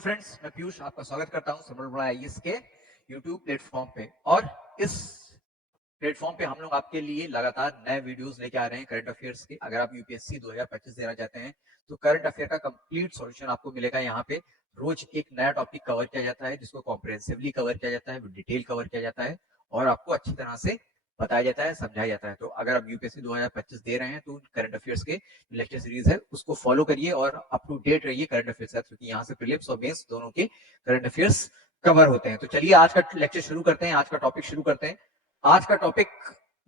Friends, मैं पीयूष आपका स्वागत करता हूं समर बड़ा आईएएस के यूट्यूब प्लेटफॉर्म पे। और इस प्लेटफॉर्म पे हम लोग आपके लिए लगातार नए वीडियोस लेके आ रहे हैं करंट अफेयर्स के। अगर आप यूपीएससी 2025 देना चाहते हैं तो करंट अफेयर का कंप्लीट सॉल्यूशन आपको मिलेगा यहाँ पे। रोज एक नया टॉपिक कवर किया जाता है जिसको कॉम्प्रिहेंसिवली कवर किया जाता है, डिटेल कवर किया जाता है और आपको अच्छी तरह से बताया जाता है, समझाया जाता है। तो अगर आप यूपीएससी 2025 दे रहे हैं तो करंट अफेयर्स के लेक्चर सीरीज है उसको फॉलो करिए और अप टू डेट रहिए करंट अफेयर्स से, क्योंकि यहाँ से प्रीलिम्स और मेंस दोनों के करंट अफेयर्स कवर होते हैं। तो चलिए आज का लेक्चर शुरू करते हैं, आज का टॉपिक शुरू करते हैं। आज का टॉपिक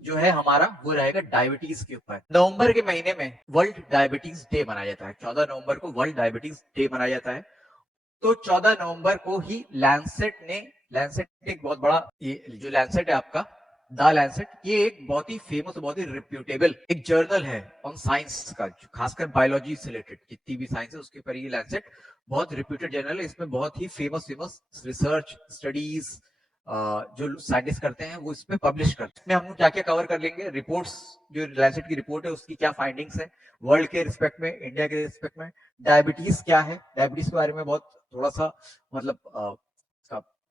जो है हमारा वो रहेगा डायबिटीज के ऊपर। नवंबर के महीने में वर्ल्ड डायबिटीज डे मनाया जाता है। 14 नवंबर को वर्ल्ड डायबिटीज डे मनाया जाता है। तो 14 नवंबर को ही लैंसेट एक बहुत बड़ा, ये जो लैंसेट है आपका, द लैंसेट, ये एक बहुत ही फेमस, बहुत ही रिप्यूटेबल एक जर्नल है ऑन साइंस का, खासकर बायोलॉजी से रिलेटेड जितनी भी साइंस है उसके ऊपर ये लैंसेट बहुत रिप्यूटेड जर्नल है। इसमें बहुत ही फेमस रिसर्च स्टडीज जो साइंटिस्ट करते हैं वो इसमें पब्लिश करते हैं। इसमें हम क्या क्या कवर कर लेंगे, रिपोर्ट्स, जो लैंसेट की रिपोर्ट है उसकी क्या फाइंडिंग्स है वर्ल्ड के रिस्पेक्ट में, इंडिया के रिस्पेक्ट में, डायबिटीज क्या है, डायबिटीज के बारे में बहुत थोड़ा सा मतलब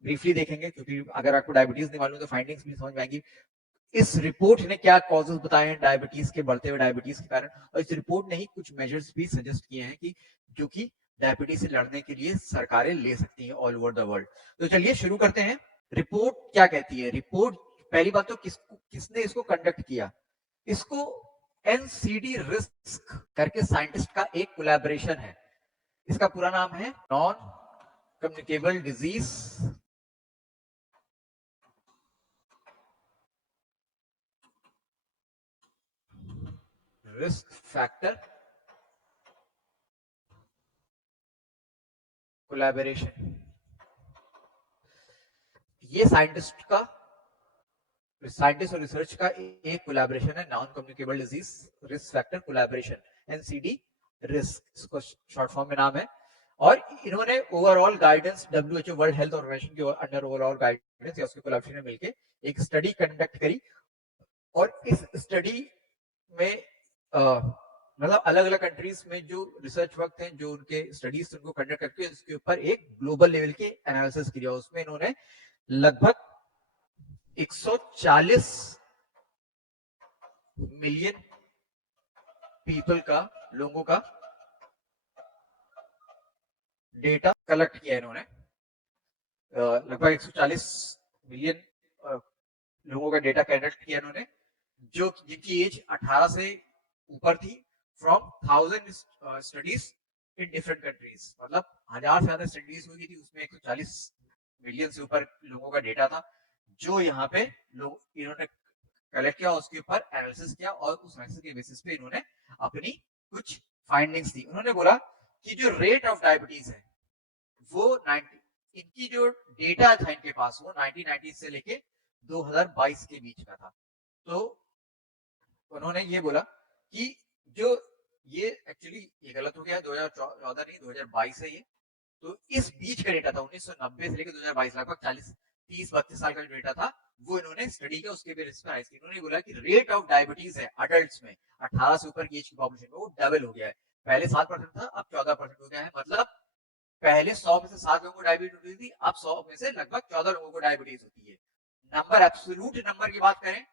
ब्रीफली देखेंगे, क्योंकि अगर आपको डायबिटीज नहीं मालूम तो फाइंडिंग्स भी समझ में आएंगी। इस रिपोर्ट ने क्या कॉजेस बताए हैं डायबिटीज के, बढ़ते हुए डायबिटीज के कारण, और इस रिपोर्ट ने ही कुछ मेजर्स भी सजेस्ट किए हैं कि जो कि डायबिटीज से लड़ने के लिए सरकारें ले सकती हैं ऑल ओवर द वर्ल्ड। तो चलिए शुरू करते हैं। रिपोर्ट क्या कहती है? रिपोर्ट, पहली बात तो किसने इसको कंडक्ट किया? इसको एनसीडी रिस्क करके साइंटिस्ट का एक कोलैबोरेशन है। इसका पूरा नाम है non communicable disease risk factor collaboration. ये साइंटिस्ट और रिसर्च का एक कोलैबोरेशन है, non communicable disease risk factor collaboration, NCD risk, इसको शॉर्ट फॉर्म में नाम है। और इन्होंने overall guidance, WHO world health organisation के अंडर ओवरऑल गाइडेंस या उसके कोलैबोरेशन में मिलकर एक स्टडी कंडक्ट करी। और इस स्टडी में मतलब अलग अलग कंट्रीज में जो रिसर्च वर्क थे, जो उनके स्टडीज उनको कंडक्ट करके उसके ऊपर एक ग्लोबल लेवल के एनालिसिस किया। उसमें इन्होंने लगभग 140 मिलियन लोगों का डेटा कलेक्ट किया इन्होंने। लगभग 140 मिलियन लोगों का डेटा कलेक्ट किया इन्होंने, जो जिनकी एज 18 से ऊपर थी, from 1000 studies in different countries. मतलब 1000 से ज्यादा स्टडीज हुई थी, उसमें 140 मिलियन से ऊपर लोगों का डेटा था जो यहाँ पे लोग इन्होंने कलेक्ट किया, उसके ऊपर एनालिसिस किया और उस एनालिसिस के बेसिस पे इन्होंने अपनी कुछ फाइंडिंग्स दी। उन्होंने बोला कि जो रेट ऑफ डायबिटीज है वो 90, इनकी जो डेटा था इनके पास वो 1990 से लेके 2022 के बीच का था। तो उन्होंने ये बोला कि जो ये एक्चुअली ये गलत हो गया, 2014 नहीं 2022 है ये। तो इस बीच का डेटा था 1990 से लेकर 2022, लगभग 30-32 साल का जो डेटा था वो इन्होंने स्टडी किया, उसके बेसिस पर इन्होंने बोला कि रेट ऑफ डायबिटीज है अडल्ट्स में 18 से ऊपर की एज की पॉपुलेशन में वो डबल हो गया है। पहले 7% था, अब 14% हो गया है। मतलब पहले 100 में से 7 लोगों को डायबिटीज होती थी, अब 100 में से लगभग 14 लोगों को डायबिटीज होती है। नंबर, एब्सोल्यूट नंबर की बात करें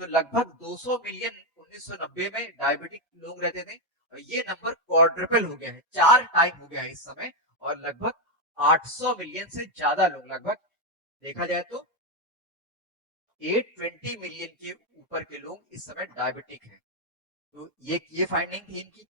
तो लगभग 200 मिलियन 1990 में डायबिटिक लोग रहते थे, और ये नंबर क्वाड्रपल हो गया है, 4 टाइम हो गया है इस समय। और लगभग 800 मिलियन से ज्यादा लोग, लगभग देखा जाए तो 820 मिलियन के ऊपर के लोग इस समय डायबिटिक हैं। तो ये फाइंडिंग थी इनकी।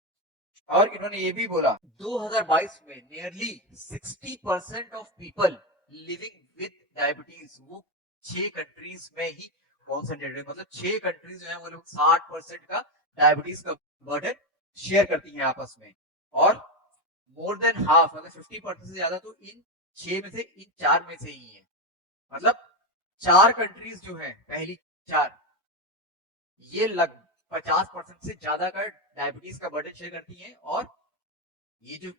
और इन्होंने ये भी बोला 2022 में nearly 60% of people living with diabetes वो 6 कंट्रीज में ही कॉन्सेंट्रेटेड, मतलब 6 कंट्रीज जो है वो लोग 60% का डायबिटीज का बर्डन शेयर करती हैं आपस में। और मोर देन हाफ, मतलब 50% से ज्यादा तो इन 6 में से, इन 4 में से ही है। मतलब 4 कंट्रीज जो है, पहली 4, ये लगभग 50% से ज्यादा का डायबिटीज का बर्डन शेयर करती हैं। और ये जो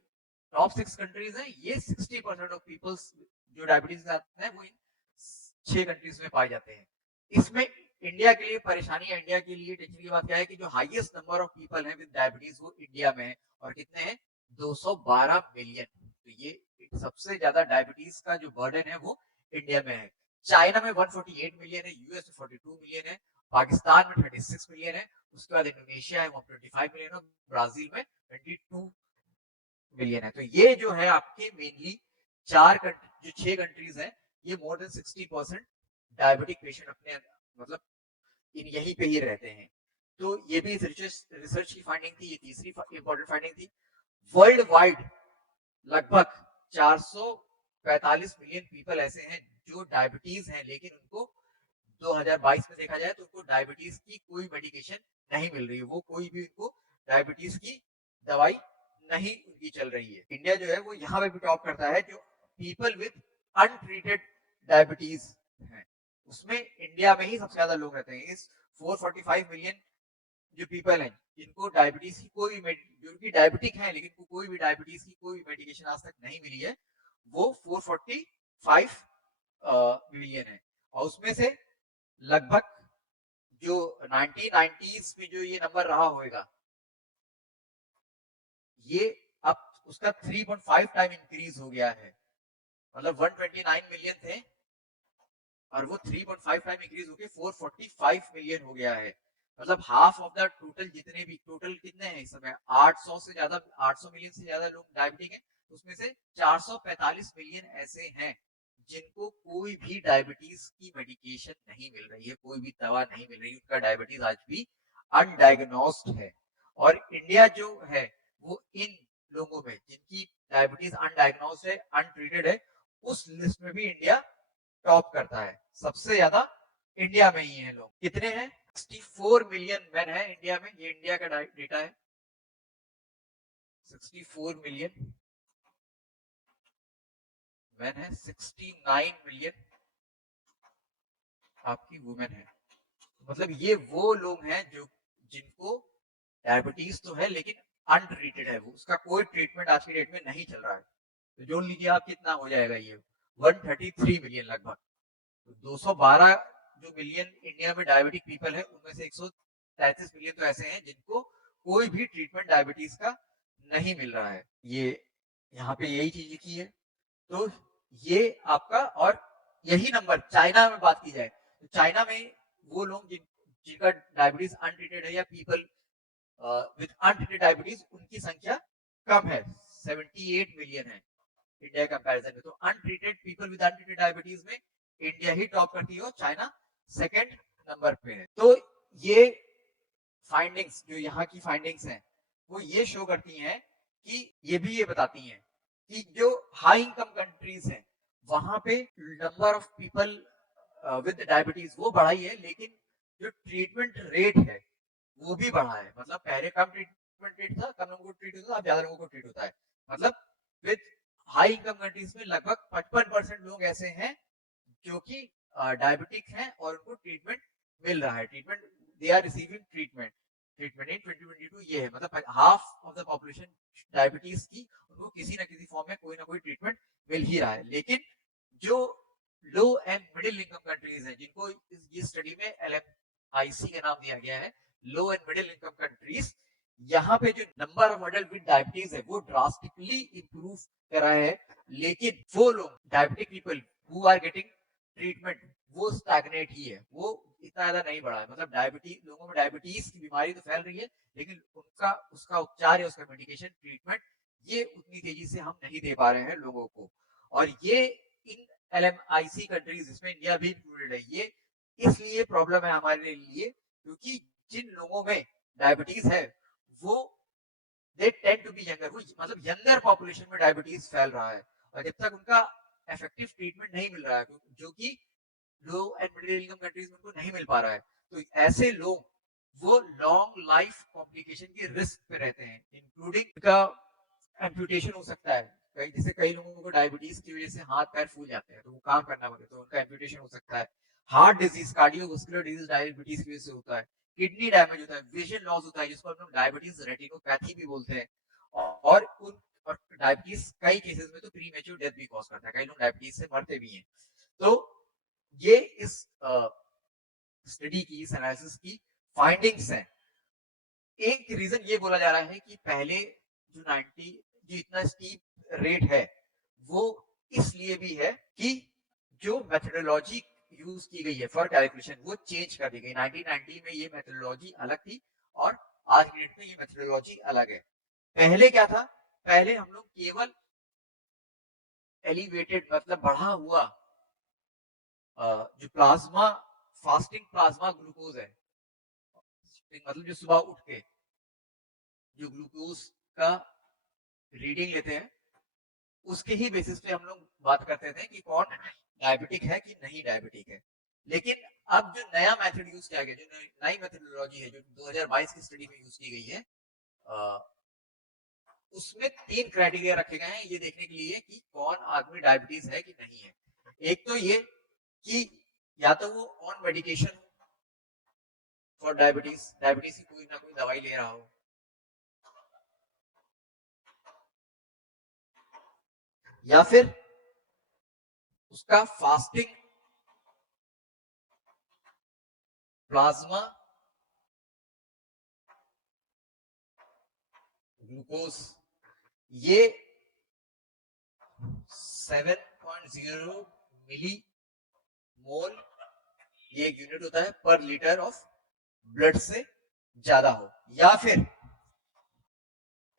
टॉप 6 कंट्रीज हैं, ये 60% ऑफ पीपल्स जो डायबिटीज के साथ हैं वो इन 6 कंट्रीज में पाए जाते हैं। इसमें इंडिया के लिए परेशानी है, इंडिया के लिए टेंशन की बात क्या है कि जो हाईएस्ट नंबर ऑफ पीपल हैं विद डायबिटीज वो इंडिया में है, और कितने हैं? 212 मिलियन। तो ये सबसे ज्यादा डायबिटीज का जो बर्डन है वो इंडिया में है। चाइना में 148 मिलियन है, यूएस में 42 मिलियन है, पाकिस्तान में 36 मिलियन है, उसके बाद इंडोनेशिया है 125 मिलियन है, ब्राजील में 22 मिलियन है। तो ये जो है आपके मेनली जो 6 कंट्रीज हैं, ये मोर देन 60% डायबिटिक पेशेंट अपने मतलब इन यहीं पे ही रहते हैं। तो ये भी रिसर्च की फाइंडिंग थी। ये तीसरी इंपॉर्टेंट फाइंडिंग थी। वर्ल्ड वाइड लगभग 445 मिलियन पीपल ऐसे हैं जो डायबिटीज हैं, लेकिन उनको 2022 में देखा जाए तो उनको डायबिटीज की कोई मेडिकेशन नहीं मिल रही है, वो कोई भी उनको डायबिटीज की दवाई नहीं उनकी चल रही है। इंडिया जो है वो यहाँ पे भी टॉप करता है, जो पीपल विद अनट्रीटेड डायबिटीज है उसमें इंडिया में ही सबसे ज्यादा लोग रहते हैं। इस 445 मिलियन जो पीपल हैं जिनको डायबिटीज की कोई जो कि डायबिटिक है लेकिन कोई भी डायबिटीज की कोई मेडिकेशन आज तक नहीं मिली है, वो 445 मिलियन है। और उसमें से लगभग जो 1990s में जो ये नंबर रहा होगा, ये अब उसका 3.5 टाइम इंक्रीज हो गया है। मतलब 129 मिलियन थे और वो 3.5 टाइम इंक्रीज होकर 445 मिलियन हो गया है। मतलब हाफ ऑफ द टोटल, जितने भी टोटल कितने हैं इस समय 800 से ज्यादा, 800 मिलियन से ज्यादा लोग डायबिटिक हैं, उसमें से 445 मिलियन ऐसे हैं जिनको कोई भी डायबिटीज की मेडिकेशन नहीं मिल रही है, कोई भी दवा नहीं मिल रही, उनका डायबिटीज आज भी अनडायग्नोस्ड है। और इंडिया जो है वो इन लोगों में जिनकी डायबिटीज अनडायग्नोस्ड है, अनट्रीटेड है, उस लिस्ट में भी इंडिया टॉप करता है। सबसे ज्यादा इंडिया में ही है लोग। कितने हैं? 64 मिलियन मैन है इंडिया में, ये इंडिया का डेटा है। 64 मिलियन मैन है, 69 मिलियन आपकी वुमेन है। मतलब ये वो लोग हैं जो जिनको डायबिटीज तो है लेकिन अनट्रीटेड है, वो उसका कोई ट्रीटमेंट आज की डेट में नहीं चल रहा है। तो जोड़ लीजिए आप कितना हो जाएगा ये 133 मिलियन लगभग। तो 212 जो मिलियन इंडिया में डायबिटिक पीपल है, उनमें से 133 मिलियन तो ऐसे हैं जिनको कोई भी ट्रीटमेंट डायबिटीज का नहीं मिल रहा है। ये यहाँ पे यही चीज लिखी है। तो ये आपका, और यही नंबर चाइना में बात की जाए तो चाइना में वो लोग जिनका डायबिटीज अनट्रीटेड है या पीपल विद अनट्रीटेड डायबिटीज, उनकी संख्या कम है, 78 मिलियन है इंडिया कंपैरिजन में। तो untreated people with untreated diabetes में इंडिया ही टॉप करती है और चाइना सेकंड नंबर पे है। तो ये फाइंडिंग्स, जो यहाँ की फाइंडिंग्स हैं, वो ये शो करती हैं कि ये बताती हैं कि जो हाई इनकम कंट्रीज हैं वहां पे number of people with diabetes वो बढ़ाई है, लेकिन जो ट्रीटमेंट रेट है वो भी बढ़ा है। मतलब पहले कम ट्रीटमेंट रेट था, कम लोगों को ट्रीट होता था, अब ज्यादा लोगों को ट्रीट होता है। मतलब विद हाई इनकम कंट्रीज में लगभग 55% लोग ऐसे हैं जो कि डायबिटिक हैं और उनको ट्रीटमेंट मिल रहा है, treatment they are receiving treatment in 2022 ये है। मतलब half of the population diabetes की उनको किसी ना किसी फॉर्म में कोई ना कोई ट्रीटमेंट मिल ही रहा है। लेकिन जो लो एंड मिडिल इनकम कंट्रीज हैं, जिनको इस स्टडी में LMIC का नाम दिया गया है, लो एंड मिडिल इनकम कंट्रीज, यहाँ पे जो number of adult with diabetes है वो ड्रास्टिकली इंप्रूव कर रहा है, लेकिन वो लोग diabetic people who are getting treatment वो स्टैग्नेट ही है, वो इतना ज्यादा नहीं बढ़ा है। मतलब डायबिटीज, लोगों में डायबिटीज की बीमारी तो फैल रही है, लेकिन उसका उपचार या उसका मेडिकेशन ट्रीटमेंट ये उतनी तेजी से हम नहीं दे पा रहे हैं लोगों को। और ये इन LMIC कंट्रीज, जिसमें इंडिया भी इंक्लूडेड है, ये इसलिए प्रॉब्लम है हमारे लिए क्योंकि जिन लोगों में डायबिटीज है वो they tend to be younger, मतलब यंगर पॉपुलेशन में डायबिटीज फैल रहा है। और जब तक उनका इफेक्टिव ट्रीटमेंट नहीं मिल रहा है, जो कि लो एंड मिडिल इनकम कंट्रीज में उनको नहीं मिल पा रहा है, तो ऐसे लोग वो लॉन्ग लाइफ कॉम्प्लिकेशन के रिस्क पे रहते हैं, इंक्लूडिंग का एम्पुटेशन हो सकता है। जैसे कई लोगों को डायबिटीज की वजह से हाथ पैर फूल जाते हैं तो वो काम करना पड़े तो उनका एम्पुटेशन हो सकता है। Heart disease, cardiovascular disease diabetes की वजह से होता है। किडनी डैमेज होता है, विजन लॉस होता है जिसको हम लोग डायबिटीज रेटिनोपैथी भी बोलते हैं। और डायबिटीज कई केसेस में तो प्रीमेच्योर डेथ भी कॉज करता है, कई लोग डायबिटीज से मरते भी हैं। तो ये इस स्टडी की, इस एनालिसिस की फाइंडिंग्स हैं। एक रीजन ये बोला जा रहा है कि पहले जो 90 जो इतना स्टीप रेट है वो इसलिए भी है कि जो मेथोडोलॉजी यूज की गई है फॉर कैलकुलेशन वो चेंज कर दी गई। 1990 में ये मेथोडोलॉजी अलग थी और आज की डेट में ये मेथोडोलॉजी अलग है। पहले क्या था, पहले हम लोग केवल एलिवेटेड मतलब बढ़ा हुआ जो प्लाज्मा फास्टिंग प्लाज्मा ग्लूकोज है, मतलब जो सुबह उठ के जो ग्लूकोज का रीडिंग लेते हैं उसके ही बेसिस पे हम लोग बात करते थे कि कौन डायबिटिक है कि नहीं डायबिटिक है। लेकिन अब जो नया मेथड यूज किया गया, जो नई मेथोडोलॉजी है जो 2022 की स्टडी में यूज की गई है, उसमें 3 क्राइटेरिया रखे गए हैं ये देखने के लिए कि कौन आदमी डायबिटीज है कि नहीं है। एक तो ये कि या तो वो on medication for diabetes, diabetes की कोई ना कोई दवाई ले रहा हो, या फिर उसका फास्टिंग प्लाज्मा ग्लूकोज ये 7.0 मिली मोल, ये एक यूनिट होता है पर लीटर ऑफ ब्लड से ज्यादा हो, या फिर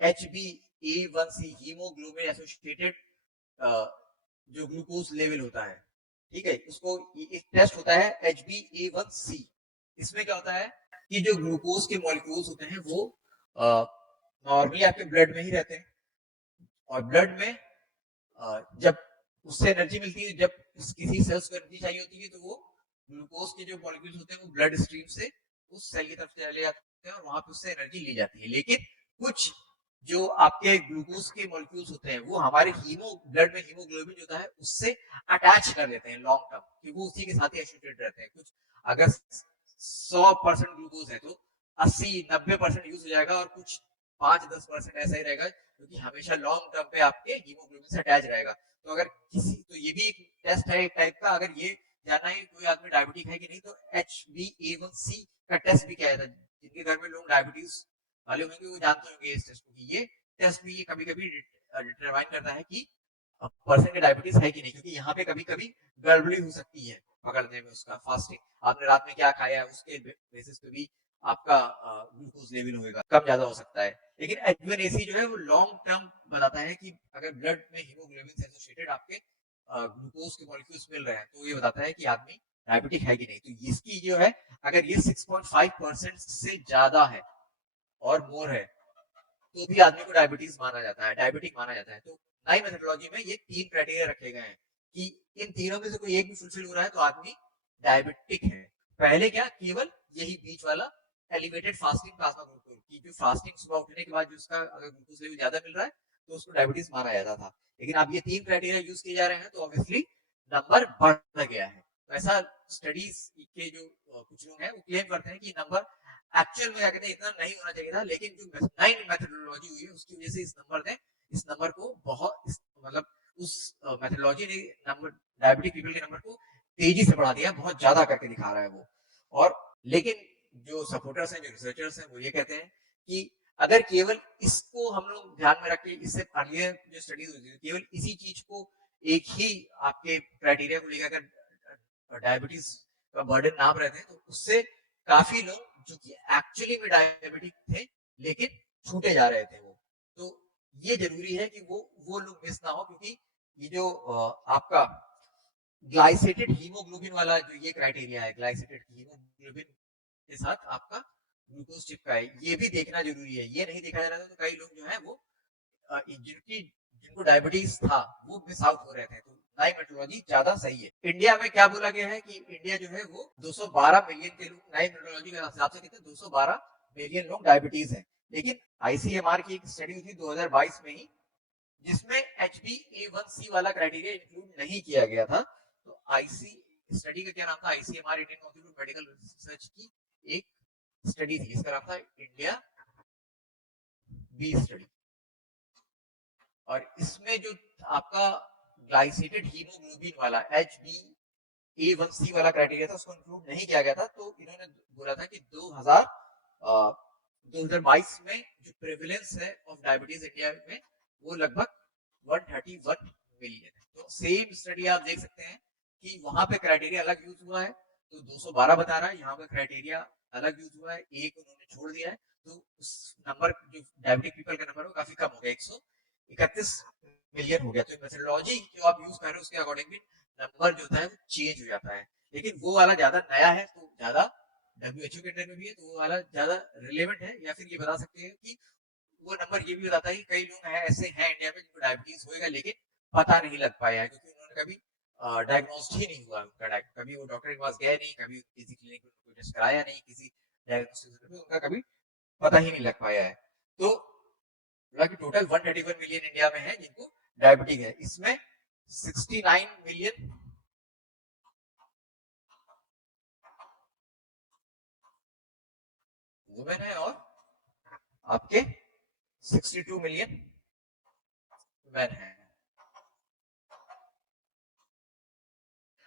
HbA1c हीमोग्लोबिन एसोसिएटेड जो ग्लूकोज लेवल होता है, ठीक है, उसको एक टेस्ट होता है HbA1c। इसमें क्या होता है कि जो ग्लूकोज के मॉलिक्यूल्स होते हैं वो नॉर्मली आपके ब्लड में ही रहते हैं और ब्लड में जब उससे एनर्जी मिलती है, जब किसी सेल्स को एनर्जी चाहिए होती है तो वो ग्लूकोज के जो मॉलिक्यूल्स होते हैं वो ब्लड स्ट्रीम से उस सेल की तरफ चले जाते हैं और वहां पे उससे एनर्जी ली जाती है। लेकिन कुछ जो आपके ग्लूकोज के मॉलिक्यूल्स होते हैं वो हमारे ब्लड में हीमोग्लोबिन जो होता है उससे अटैच कर देते हैं लॉन्ग टर्म, कि वो उसी के साथ ही एसोसिएटेड रहते हैं। कुछ अगर 100% ग्लूकोज है तो 80-90% यूज हो जाएगा और कुछ 5-10% ऐसा ही रहेगा क्योंकि हमेशा लॉन्ग टर्म पे आपके हीमोग्लोबिन से अटैच रहेगा। तो अगर किसी, तो ये भी एक टेस्ट है एक टाइप का, अगर ये जानना है कोई आदमी डायबिटिक है कि नहीं तो HbA1c का टेस्ट भी किया जाता है। जिनके घर में लोग डायबिटीज वाले होंगे वो जानते होंगे इस टेस्ट को, ये टेस्ट भी ये कभी कभी डिटरमाइन करता है कि पर्सन के डायबिटीज है कि नहीं, क्योंकि यहाँ पे कभी कभी गड़बड़ी हो सकती है पकड़ने में उसका। फास्टिंग आपने रात में क्या खाया है उसके बेसिस पे भी आपका ग्लूकोज लेवल होगा, कम ज्यादा हो सकता है। लेकिन HbA1c जो है वो लॉन्ग टर्म बताता है कि अगर ब्लड में हीमोग्लोबिन से एसोसिएटेड आपके ग्लूकोज के मॉलिक्यूल्स मिल रहे हैं तो ये बताता है कि आदमी डायबिटिक है कि नहीं। तो इसकी जो है अगर ये 6.5% से ज्यादा है और मोर है तो भी आदमी को डायबिटीज माना जाता है, डायबिटिक माना जाता है। तो नई मेथोडोलॉजी में ये 3 क्राइटेरिया रखे गए हैं कि इन तीनों में से कोई एक भी फुलफिल हो रहा है तो आदमी डायबिटिक है। पहले क्या केवल यही बीच वाला एलिवेटेड फास्टिंग प्लाज्मा ग्लूकोज की जो फास्टिंग सुबह उठने के बाद जो उसका अगर ग्लूकोज लेवल ज्यादा मिल रहा है तो उसको डायबिटीज माना जाता था। लेकिन अब ये 3 क्राइटेरिया यूज किए जा रहे हैं तो ऑब्वियसली नंबर बढ़ गया है। तो ऐसा स्टडीज के जो कुछ लोग हैं वो क्लेम करते हैं कि नंबर एक्चुअल में क्या कहते हैं इतना नहीं होना चाहिए था, लेकिन जो नई मेथोडोलॉजी हुई है उसकी वजह से इस नंबर को बहुत मतलब उस मेथोडोलॉजी ने नंबर डायबिटिक पीपल के नंबर को तेजी से बढ़ा दिया, बहुत ज्यादा करके दिखा रहा है वो। और लेकिन जो सपोर्टर्स हैं, जो रिसर्चर्स हैं, वो ये कहते हैं कि अगर केवल इसको हम लोग ध्यान में रख के, इससे अर्लियर जो स्टडीज हुई थी केवल इसी चीज को एक ही आपके क्राइटेरिया को लेकर अगर डायबिटीज का बर्डन नाम रहते हैं तो उससे काफी लोग जो कि एक्चुअली में डायबिटिक थे लेकिन छूटे जा रहे थे वो। तो ये जरूरी है कि वो लोग मिस ना हो, क्योंकि ये जो आपका ग्लाइसेटेड हीमोग्लोबिन वाला जो ये क्राइटेरिया है, ग्लाइसेटेड हीमोग्लोबिन के साथ आपका ग्लूकोज चिपका है, ये भी देखना जरूरी है। ये नहीं देखा जा रहा था तो कई लोग जो है वो जिनको डायबिटीज था वो मिस आउट हो रहे थे। तो नई मेट्रोलॉजी ज्यादा सही है। इंडिया में क्या बोला गया है कि इंडिया जो है वो 212 मिलियन के लोग, नई मेट्रोलॉजी के हिसाब से कितने 212 मिलियन लोग डायबिटीज है। लेकिन आईसीएमआर की एक स्टडी हुई थी 2022 में ही जिसमें HbA1c वाला क्राइटेरिया इंक्लूड नहीं किया गया था। तो आईसी स्टडी का क्या नाम था, ICMR Indian council of medical research की एक स्टडी थी, इसका नाम था इंडिया बी स्टडी। और इसमें जो आपका ग्लाइसेटेड हीमोग्लोबिन वाला HbA1c वाला क्राइटेरिया था उसको इंक्लूड नहीं किया गया था। तो इन्होंने बोला था कि 2022 में जो प्रेवलेंस है ऑफ डायबिटीज इंडिया में वो लगभग 131 मिलियन। तो सेम स्टडी आप देख सकते हैं कि वहां पे क्राइटेरिया अलग यूज हुआ है, तो 212 बता रहा है, यहाँ पे क्राइटेरिया अलग यूज हुआ है, एक उन्होंने छोड़ दिया है, तो उस नंबर जो डायबिटिक पीपल का नंबर है काफी कम हो गया, 131 मिलियन हो गया। तो मेथोडोलॉजी जो आप यूज कर रहे हो उसके अकॉर्डिंग भी नंबर जो होता है वो चेंज हो जाता है, लेकिन वो वाला ज्यादा नया है, तो ज्यादा WHO के अंडर में भी है, तो वो वाला ज्यादा रिलेवेंट है। या फिर ये बता सकते हैं कि वो नंबर ये भी बताता है कि कई लोग हैं ऐसे हैं इंडिया में जिनको डायबिटीज होएगा लेकिन पता नहीं लग पाया है, क्योंकि उन्होंने कभी डायग्नोस्ड ही नहीं हुआ उनका, कभी वो डॉक्टर के पास गए नहीं, कभी किसी क्लिनिक में उनको टेस्ट कराया नहीं, किसी डायग्नोस्टिक में उनका कभी पता ही नहीं लग पाया है। तो टोटल 131 मिलियन इंडिया में है जिनको डायबिटीज है, इसमें 69 मिलियन वुमेन है और आपके 62 मिलियन मैन है।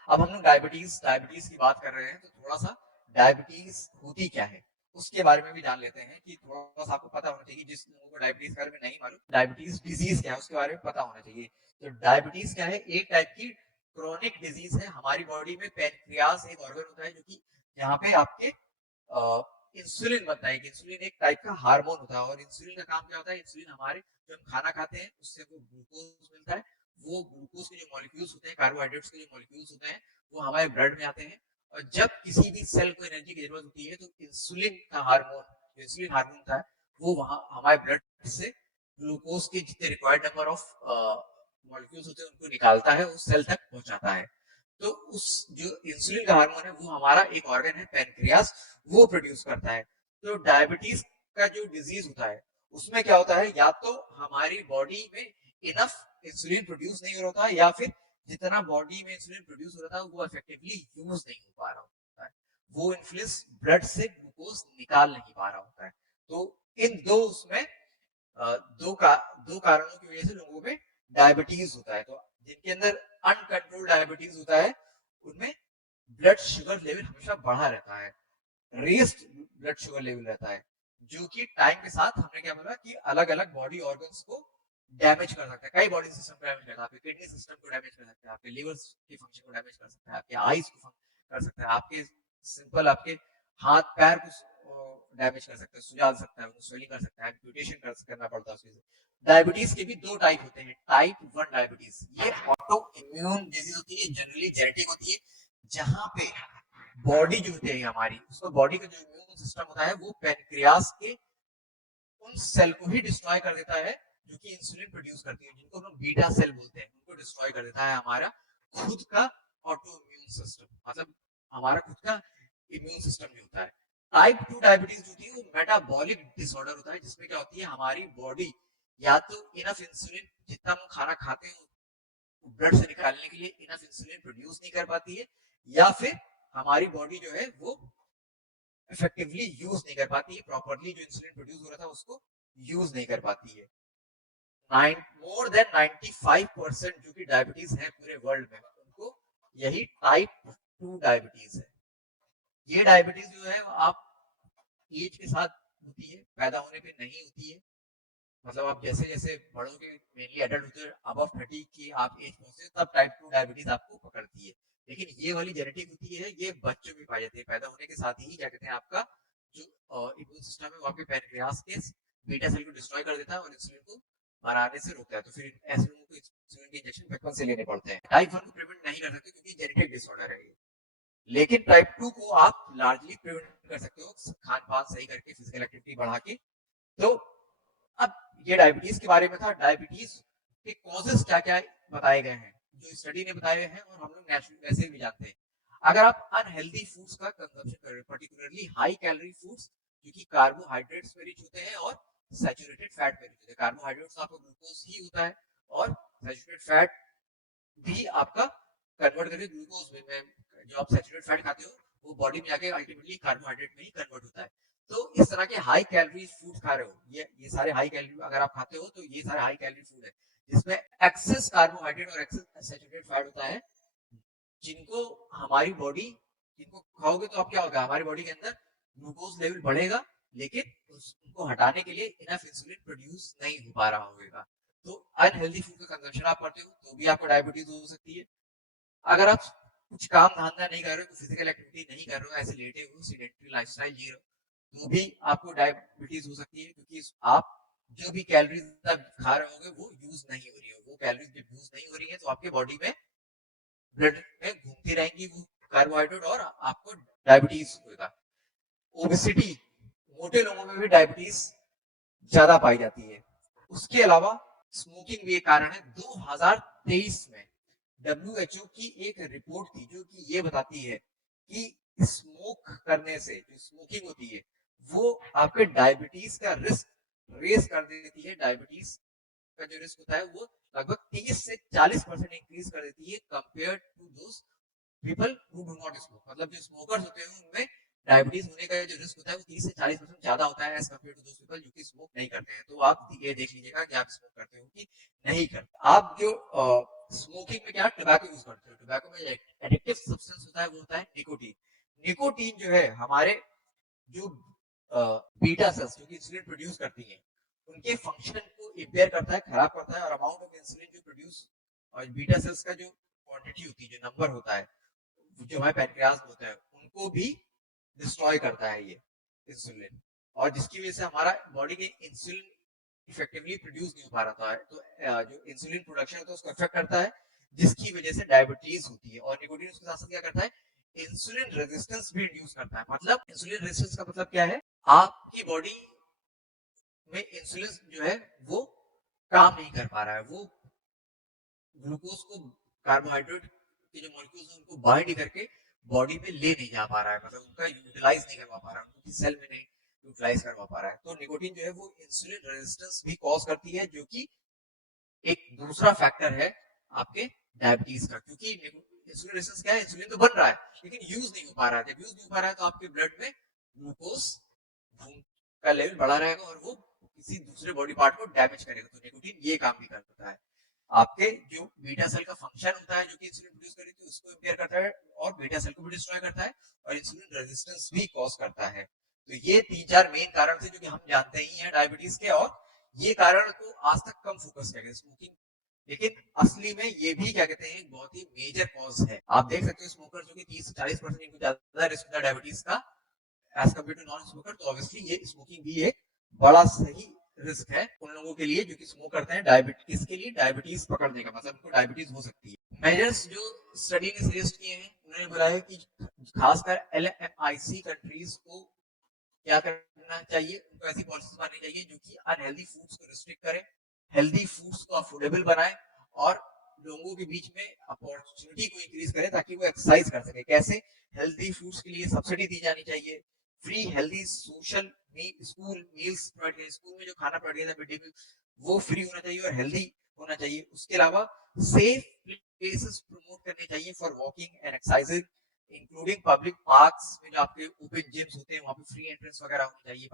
अब हम लोग डायबिटीज की बात कर रहे हैं, तो थोड़ा सा डायबिटीज होती क्या है उसके बारे में भी जान लेते हैं, कि थोड़ा सा आपको पता होना चाहिए, जिस लोगों को डायबिटीज के बारे में नहीं मालूम डायबिटीज डिजीज क्या है उसके बारे में पता होना चाहिए। तो डायबिटीज क्या है, एक टाइप की क्रोनिक डिजीज है, हमारी बॉडी में पैनक्रियास एक ऑर्गन होता है जो कि यहाँ पे आपके इंसुलिन बनता है। इंसुलिन एक टाइप का हार्मोन होता है, और इंसुलिन का काम क्या होता है, इंसुलिन हमारे जो हम खाना खाते हैं उससे वो ग्लूकोज मिलता है, वो ग्लूकोज के जो मॉलिक्यूल्स होते हैं, कार्बोहाइड्रेट्स के जो मॉलिक्यूल्स होते हैं वो हमारे ब्लड में आते हैं, और जब किसी भी सेल को एनर्जी की जरूरत होती है तो इंसुलिन का हार्मोन, जो इंसुलिन हार्मोन होता है वो वहां हमारे ब्लड से ग्लूकोज के जितने रिक्वायर्ड नंबर ऑफ मॉलिक्यूल्स होते हैं उनको निकालता है, उस सेल तक पहुंचाता है। तो उस जो इंसुलिन का हार्मोन है वो हमारा एक ऑर्गन है पैनक्रियास, वो प्रोड्यूस करता है। तो डायबिटीज का जो डिजीज होता है उसमें क्या होता है, या तो हमारी बॉडी में इनफ इंसुलिन प्रोड्यूस नहीं हो रहा था, या फिर जितना बॉडी में इंसुलिन प्रोड्यूस हो रहा था वो इफेक्टिवली यूज नहीं हो पा रहा होता है, वो इन्फ्लुएंस ब्लड से ग्लूकोज निकाल नहीं पा रहा होता है। तो इन दो उसमें दो कारणों की वजह से लोगों में डायबिटीज होता है। तो जिनके अंदर अनकंट्रोल डायबिटीज होता है उनमें ब्लड शुगर लेवल हमेशा बढ़ा रहता है, रेस्ड ब्लड शुगर लेवल रहता है, जो कि टाइम के साथ हमने क्या बोला कि अलग अलग बॉडी ऑर्गन्स को डैमेज कर सकता है, कई बॉडी सिस्टम को डैमेज करता है, आपके किडनी सिस्टम को डैमेज कर सकता है, आपके लिवर के फंक्शन को डैमेज कर सकता है, आपके आईज को कर सकता है, आपके सिंपल आपके हाथ पैर को डैमेज कर सकता है, सुझा सकता है, उनको स्वेलिंग कर सकता है, एम्पुटेशन करना पड़ता है उसके लिए। डायबिटीज के भी दो टाइप होते हैं, टाइप 1 डायबिटीज, ये ऑटो इम्यून डिजीज होती है, जनरली जेनेटिक होती है, जहां पे बॉडी जो होती है हमारी, उसको बॉडी का जो इम्यून सिस्टम होता है वो पैनक्रियास के उन सेल को ही डिस्ट्रॉय कर देता है जो कि इंसुलिन प्रोड्यूस करती है, जिनको हम बीटा सेल बोलते हैं, उनको डिस्ट्रॉय कर देता है हमारा खुद का ऑटो इम्यून सिस्टम, मतलब हमारा खुद का इम्यून सिस्टम जो होता है। टाइप 2 डायबिटीज होती है वो मेटाबॉलिक डिसऑर्डर होता है, जिसमें क्या होती है हमारी बॉडी या तो इनफ इंसुलिन, जितना हम खाना खाते हैं ब्लड से निकालने के लिए इनफ इंसुलिन प्रोड्यूस नहीं कर पाती है, या फिर हमारी बॉडी जो है वो इफेक्टिवली यूज नहीं कर पाती है, प्रॉपर्ली जो इंसुलिन प्रोड्यूस हो रहा था उसको यूज नहीं कर पाती है। मोर देन 95% जो कि डायबिटीज है पूरे वर्ल्ड में उनको यही टाइप 2 डायबिटीज है। ये डायबिटीज जो है आप एज के साथ होती है, पैदा होने पे नहीं होती है, मतलब आप जैसे जैसे बढ़ोगे मेनली एडल्ट होते हैं अबव 30 की आप एज पहुंचते हैं तब टाइप 2 डायबिटीज आपको पकड़ती है। लेकिन ये वाली जेनेटिक होती है, ये बच्चों में पाई जाती है, पैदा होने के साथ ही क्या कहते हैं आपका जो इम्यून सिस्टम है वो आपके पैनक्रियास के बीटा सेल को डिस्ट्रॉय कर देता है और इंसुलिन को बनाने से रोकता है। तो फिर ऐसे लोगों को इंसुलिन के इंजेक्शन बचपन से लेने पड़ते हैं। टाइप 1 को प्रिवेंट नहीं कर सकते क्योंकि जेनेटिक डिसऑर्डर है, लेकिन टाइप 2 को आप लार्जली प्रिवेंट कर सकते हो खान पान सही करके, फिजिकल एक्टिविटी बढ़ा के। तो अब ये डायबिटीज के बारे में था, डायबिटीज के कॉजेस क्या क्या बताए गए हैं जो स्टडी ने बताए हैं और हम लोग नेचुरल वैसे भी जानते हैं। अगर आप अनहेल्दी फूड्स का कंजम्पशन कर रहे हैं, पर्टिकुलरली हाई कैलोरी फूड्स जो कि कार्बोहाइड्रेट्स में रिच होते हैं और सैचुरेटेड फैट में रिच होते हैं, कार्बोहाइड्रेट्स आपका ग्लूकोज ही होता है और सैचुरेटेड फैट भी आपका कन्वर्ट करके ग्लूकोज में, जो आप सैचुरेटेड फैट खाते हो वो बॉडी में जाके अल्टीमेटली कार्बोहाइड्रेट में ही कन्वर्ट होता है। तो इस तरह के हाई कैलोरी फूड खा रहे हो, ये सारे हाई कैलोरी अगर आप खाते हो तो ये सारे हाई कैलोरी फूड है जिसमें एक्सेस कार्बोहाइड्रेट और एक्सेस सैचुरेटेड फैट होता है, जिनको हमारी बॉडी, जिनको खाओगे तो आप क्या होगा, हमारी बॉडी के अंदर ग्लूकोज लेवल बढ़ेगा लेकिन उनको हटाने के लिए इनफ इंसुलिन प्रोड्यूस नहीं हो पा रहा होगा। तो अनहेल्दी फूड का कंजम्पशन आप करते हो तो भी आपको डायबिटीज हो सकती है। अगर आप कुछ काम धंधा नहीं कर रहे हो, फिजिकल एक्टिविटी नहीं कर रहे हो, ऐसे लेटे हो, सेडेंटरी लाइफस्टाइल जी रहे हो, तो भी आपको डायबिटीज हो सकती है, क्योंकि आप जो भी कैलोरीज आप खा रहे होगे वो यूज नहीं हो रही है। वो कैलोरीज जब यूज नहीं हो रही है तो आपके बॉडी में, ब्लड में घूमती रहेंगी वो कार्बोहाइड्रेट, और आपको डायबिटीज होगा। ओबेसिटी, मोटे लोगों में भी डायबिटीज ज्यादा पाई जाती है। उसके अलावा स्मोकिंग भी एक कारण है। 2023 में WHO की एक रिपोर्ट थी जो कि ये बताती है कि स्मोक करने से, जो स्मोकिंग होती है, वो आपके डायबिटीज का रिस्क रेस कर देती है। डायबिटीज का जो रिस्क होता है वो लगभग 30 से 40% इंक्रीज कर देती है compare to those people who do not smoke. मतलब जो स्मोकर्स होते हैं उनमें डायबिटीज होने का जो रिस्क होता है वो 30 से 40% ज्यादा होता है as compared to those people जो कि स्मोक नहीं करते हैं। तो आप ये देख लीजिएगा कि आप स्मोक करते हो कि नहीं करते। आप जो स्मोकिंग में क्या टोबैको यूज करते हो, टोबैको में एडिक्टिव सब्सटेंस होता है वो होता है निकोटीन। निकोटीन जो है हमारे जो बीटा सेल्स जो कि इंसुलिन प्रोड्यूस करती है उनके फंक्शन को इम्पेयर करता है, खराब करता है, और अमाउंट ऑफ इंसुलिन जो प्रोड्यूस, और बीटा सेल्स का जो क्वांटिटी होती है, जो नंबर होता है, जो हमारे पैनक्रियास में होता है, उनको भी डिस्ट्रॉय करता है ये इंसुलिन, और जिसकी वजह से हमारा बॉडी के इंसुलिन इफेक्टिवली प्रोड्यूस नहीं हो पा रहा था। तो जो इंसुलिन प्रोडक्शन होता है उसको इफेक्ट करता है, जिसकी वजह से डायबिटीज होती है। और निकोटीन उसके साथ साथ क्या करता है, इंसुलिन रेजिस्टेंस भी इंड्यूस करता है। मतलब इंसुलिन रेजिस्टेंस का मतलब क्या है, आपकी बॉडी में इंसुलिन जो है वो काम नहीं कर पा रहा है, वो ग्लूकोज को, कार्बोहाइड्रेट के जो मॉलिक्यूल्स हैं उनको बाइंड करके बॉडी में ले नहीं जा पा रहा है, मतलब उनका यूटिलाइज नहीं करवा पा रहा है, उनकी सेल में नहीं यूटिलाइज करवा पा रहा है। तो निकोटीन जो है वो इंसुलिन रेजिस्टेंस भी कॉज करती है, जो कि एक दूसरा फैक्टर है आपके डायबिटीज का। क्योंकि इंसुलिन रेजिस्टेंस क्या है, इंसुलिन तो बन रहा है लेकिन यूज नहीं हो पा रहा है। जब यूज नहीं हो पा रहा है तो आपके ब्लड में ग्लूकोज का लेवल बढ़ा रहेगा और वो किसी दूसरे बॉडी पार्ट को डैमेज करेगा। तो निकोटीन ये काम भी करता है, आपके जो बीटा सेल का फंक्शन होता है जो कि इंसुलिन प्रोड्यूस कर रही थी उसको इंपेयर करता है, और बीटा सेल को भी डिस्ट्रॉय करता है, और इंसुलिन रेजिस्टेंस भी कॉज करता है। तो ये 3-4 मेन कारण थे जो कि हम जानते ही हैं डायबिटीज के, और ये कारण को आज तक कम फोकस किया गया स्मोकिंग, लेकिन असली में ये भी क्या कहते हैं बहुत ही मेजर कॉज है। आप देख सकते हो स्मोकर जो कि 30 से 40% इनको ज्यादा रिस्क होता है डायबिटीज का as compared to non smoker. तो ऑब्वियसली ये स्मोकिंग भी एक बड़ा सही रिस्क है उन लोगों के लिए जो कि स्मोक करते हैं। डायबिटीज के लिए डायबिटीज पकड़ने का मतलब उनको डायबिटीज हो सकती है। मेजर्स जो स्टडी ने सजेस्ट किए हैं उन्होंने बोला है कि खासकर LMIC कंट्रीज को क्या करना चाहिए, उनको ऐसी पॉलिसीज बनानी चाहिए जो कि अनहेल्दी फूड्स को रिस्ट्रिक्ट करें, हेल्दी फूड्स को अफोर्डेबल बनाए, और लोगों के बीच में अपॉर्चुनिटी को इंक्रीज करें ताकि वो एक्सरसाइज कर सके। कैसे, हेल्दी फूड्स के लिए सब्सिडी दी जानी चाहिए, free healthy social school meals provide करें, स्कूल में जो खाना प्रोवाइड किया मिड डे मील वो फ्री होना चाहिए और हेल्दी होना चाहिए। उसके अलावा सेफ प्लेसेस प्रमोट करने चाहिए for walking and exercising, including public parks में जो आपके ओपन जिम्स होते हैं वहां पे फ्री एंट्रेंस वगैरह होनी चाहिए।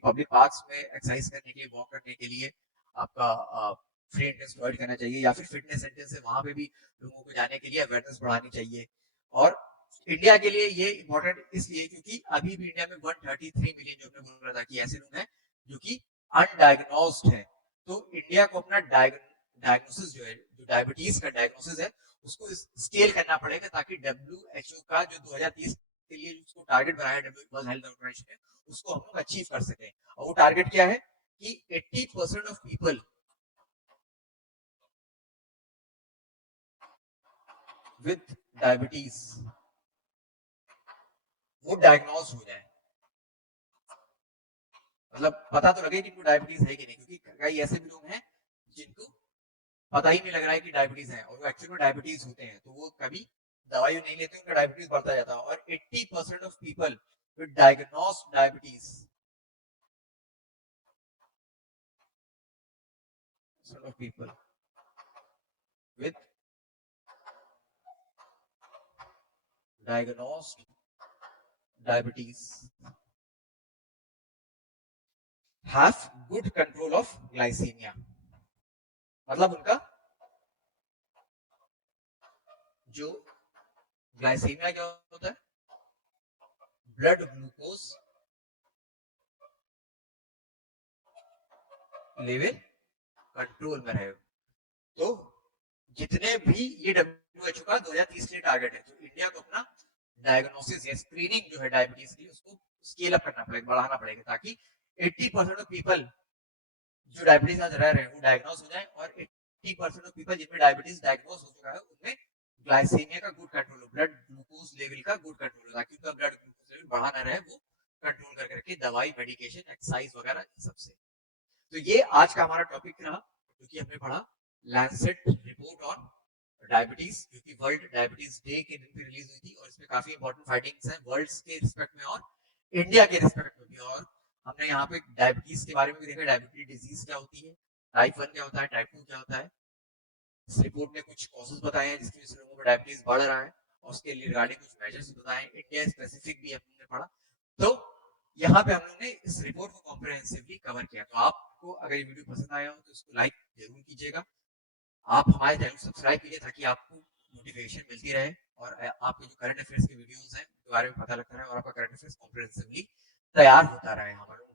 पब्लिक पार्क्स में एक्सरसाइज करने के लिए, वॉक करने के लिए आपका फ्री एंट्रेंस प्रोवाइड करना चाहिए, या फिर फिटनेस सेंटर्स है वहां पे भी लोगों को जाने के लिए अवेयरनेस बढ़ानी चाहिए। और इंडिया के लिए ये इंपॉर्टेंट इसलिए क्योंकि अभी भी इंडिया में 133 मिलियन, जो हमने बोल रहा था कि ऐसे लोग हैं जो कि अनडायग्नोस्ड है। तो इंडिया को अपना डायग्नोसिस जो है, जो डायबिटीज का डायग्नोसिस है, उसको स्केल करना पड़ेगा ताकि WHO का जो 2030 के लिए उसको टारगेट बनाया वर्ल्ड हेल्थ ऑर्गेनाइजेशन ने, उसको हम लोग अचीव कर सकें। और वो टारगेट क्या है कि 80% ऑफ पीपल विद डायबिटीज वो डायग्नोज हो जाए। मतलब पता तो लगे कि इनको डायबिटीज है कि नहीं, क्योंकि कई ऐसे भी लोग हैं जिनको पता ही नहीं लग रहा है कि डायबिटीज है और वो एक्चुअली में डायबिटीज होते हैं, तो वो कभी दवाई नहीं लेते, उनका डायबिटीज बढ़ता जाता है। और 80% of people with diagnosed diabetes of people with diagnosed diabetes have good control of glycemia। मतलब उनका जो ग्लाइसीमिया क्या होता है, ब्लड ग्लूकोज लेवल कंट्रोल में रहे। तो जितने भी ये WHO का 2030 के लिए टारगेट है, तो इंडिया को अपना डायग्नोसिस या स्क्रीनिंग जो है डायबिटीज की उसको स्केल अप करना पड़ेगा, बढ़ाना पड़ेगा, ताकि 80% ऑफ पीपल जो डायबिटीज आज रह रहे हैं वो डायग्नोस हो जाए, और 80% ऑफ पीपल जिनमें डायबिटीज डायग्नोस हो चुका है उनमें ग्लाइसेमिया का गुड कंट्रोल हो, ब्लड ग्लूकोज लेवल का गुड कंट्रोल हो, ताकि उनका ब्लड ग्लूकोज लेवल बढ़ा ना रहे, वो कंट्रोल कर करके दवाई, मेडिकेशन, एक्सरसाइज वगैरह सबसे। तो ये आज का हमारा टॉपिक रहा, क्योंकि हमने पढ़ा लैंसेट रिपोर्ट ऑन डायबिटीज, क्योंकि वर्ल्ड डायबिटीज डे के दिन पे रिलीज हुई थी, और इसमें काफी इंपॉर्टेंट फाइंडिंग्स हैं वर्ल्ड के रिस्पेक्ट में और इंडिया के रिस्पेक्ट में भी। और हमने यहाँ पे डायबिटीज के बारे में भी देखा, डायबिटीज डिजीज क्या होती है, टाइप 1 क्या होता है, टाइप 2 क्या होता है। इस रिपोर्ट में कुछ कॉजेस बताए हैं जिसकी वजह से लोगों में डायबिटीज बढ़ रहा है, और उसके लिए रिगार्डिंग कुछ मेजर्स बताए, इंडिया स्पेसिफिक भी हमने पढ़ा। तो यहाँ पे हम लोगों ने इस रिपोर्ट को कॉम्प्रिहेंसिवली कवर किया। तो आपको अगर ये वीडियो पसंद आया हो तो इसको लाइक जरूर कीजिएगा, आप हमारे चैनल को सब्सक्राइब कीजिए, ताकि आपको नोटिफिकेशन मिलती रहे, और आपके जो करंट अफेयर्स के वीडियोस हैं उनके बारे में पता लगता रहे, और आपका करंट अफेयर्स कॉम्प्रिहेंसिवली तैयार होता रहे हमारे